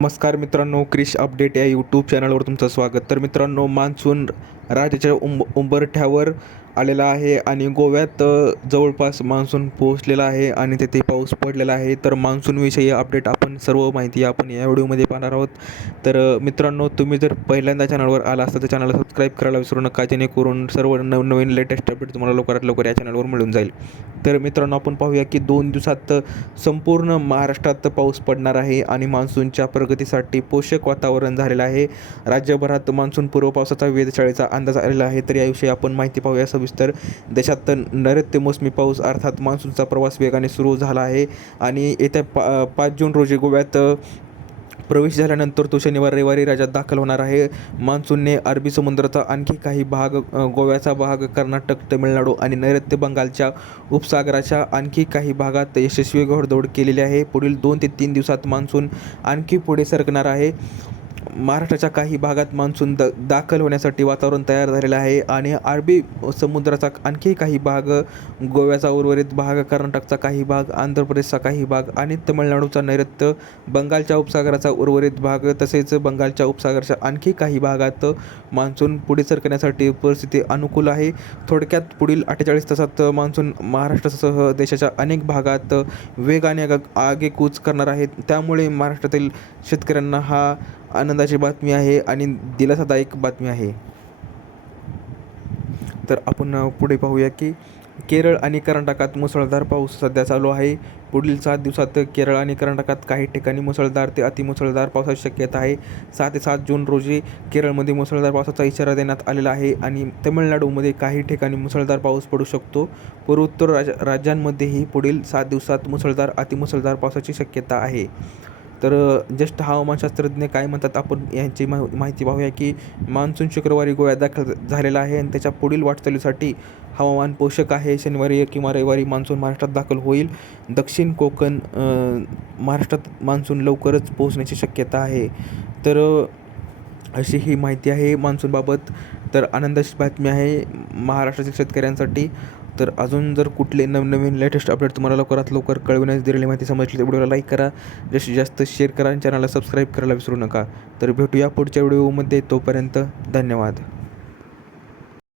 नमस्कार मित्रांनो, क्रिश अपडेट या यूट्यूब चॅनलवर तुमचं स्वागत. तर मित्रांनो, मान्सून राज्याच्या उंबरठ्यावर आलेला आहे आणि गोव्यात जवळपास मान्सून पोहोचलेला आहे आणि तेथे पाऊस पडलेला आहे. तर मान्सूनविषयी अपडेट आपण सर्व माहिती आपण या व्हिडिओमध्ये पाहणार आहोत. तर मित्रांनो, तुम्ही जर पहिल्यांदा चॅनलवर आला असता तर चॅनलला सबस्क्राईब करायला विसरू नका, जेणेकरून सर्व नवनवीन लेटेस्ट अपडेट तुम्हाला लवकरात लवकर या चॅनलवर मिळून जाईल. तर मित्रांनो, आपण पाहूया की 2 दिवसात संपूर्ण महाराष्ट्रात पाऊस पडणार आहे आणि मान्सूनच्या प्रगतीसाठी पोषक वातावरण झालेलं आहे. राज्यभरात मान्सून पूर्व पावसाचा वेधशाळेचा अंदाज आलेला आहे. तर याविषयी आपण माहिती पाहूया सविस्तर. देशात नैऋत्य मोसमी पाऊस अर्थात मान्सूनचा प्रवास वेगाने सुरू झाला आहे आणि येत्या 5 जून रोजी गोव्यात प्रवेश झाल्यानंतर तो शनिवार रविवारी राज्यात दाखल होणार आहे. मान्सूनने अरबी समुद्राचा आणखी काही भाग, गोव्याचा भाग, कर्नाटक, तमिळनाडू आणि नैऋत्य बंगालच्या उपसागराच्या आणखी काही भागात यशस्वी घोडदौड केलेली आहे. पुढील 2 ते 3 दिवसात मान्सून आणखी पुढे सरकणार आहे. महाराष्ट्राच्या काही भागात मान्सून दाखल होण्यासाठी वातावरण तयार झालेलं आहे आणि अरबी समुद्राचा आणखी काही भाग, गोव्याचा उर्वरित भाग, कर्नाटकचा काही भाग, आंध्र प्रदेशचा काही भाग आणि तमिळनाडूचा नैऋत्य, बंगालच्या उपसागराचा उर्वरित भाग तसेच बंगालच्या उपसागराच्या आणखी काही भागात मान्सून पुढे सरकण्यासाठी परिस्थिती अनुकूल आहे. थोडक्यात पुढील 48 तासात मान्सून महाराष्ट्रासह देशाच्या अनेक भागात वेगाने आगेकूच करणार आहे. त्यामुळे महाराष्ट्रातील शेतकऱ्यांना हा आनंदाची बातमी आहे आणि दिलासादायक बातमी आहे. तर आपण पुढे पाहूया की केरळ आणि कर्नाटकात मुसळधार पाऊस सध्या चालू आहे. पुढील 7 दिवसात केरळ आणि कर्नाटकात काही ठिकाणी मुसळधार ते अतिमुसळधार पावसाची शक्यता आहे. 6 ते 7 जून रोजी केरळमध्ये मुसळधार पावसाचा इशारा देण्यात आलेला आहे आणि तमिळनाडूमध्ये काही ठिकाणी मुसळधार पाऊस पडू शकतो. पूर्वोत्तर राज्यांमध्येही पुढील 7 दिवसात मुसळधार अतिमुसळधार पावसाची शक्यता आहे. तर ज्येष्ठ हवामानशास्त्रज्ञ काय म्हणतात आपण यांची माहिती पाहूया की मान्सून शुक्रवारी गोव्यात दाखल झालेला आहे आणि त्याच्या पुढील वाटचालीसाठी हवामान पोषक आहे. शनिवारी किंवा रविवारी मान्सून महाराष्ट्रात दाखल होईल. दक्षिण कोकण महाराष्ट्रात मान्सून लवकरच पोहोचण्याची शक्यता आहे. तर अशी ही माहिती आहे मान्सूनबाबत. तर आनंदाची बातमी आहे महाराष्ट्रातील शेतकऱ्यांसाठी. तर अजून जर कुठले नवनवीन लेटेस्ट अपडेट तुम्हाला लवकरात लवकर कळविण्यास दिलेली माहिती समजली तर व्हिडिओला लाईक करा, जास्तीत जास्त शेअर करा आणि चॅनलला सबस्क्राईब करायला विसरू नका. तर भेटूया पुढच्या व्हिडिओमध्ये. तोपर्यंत धन्यवाद.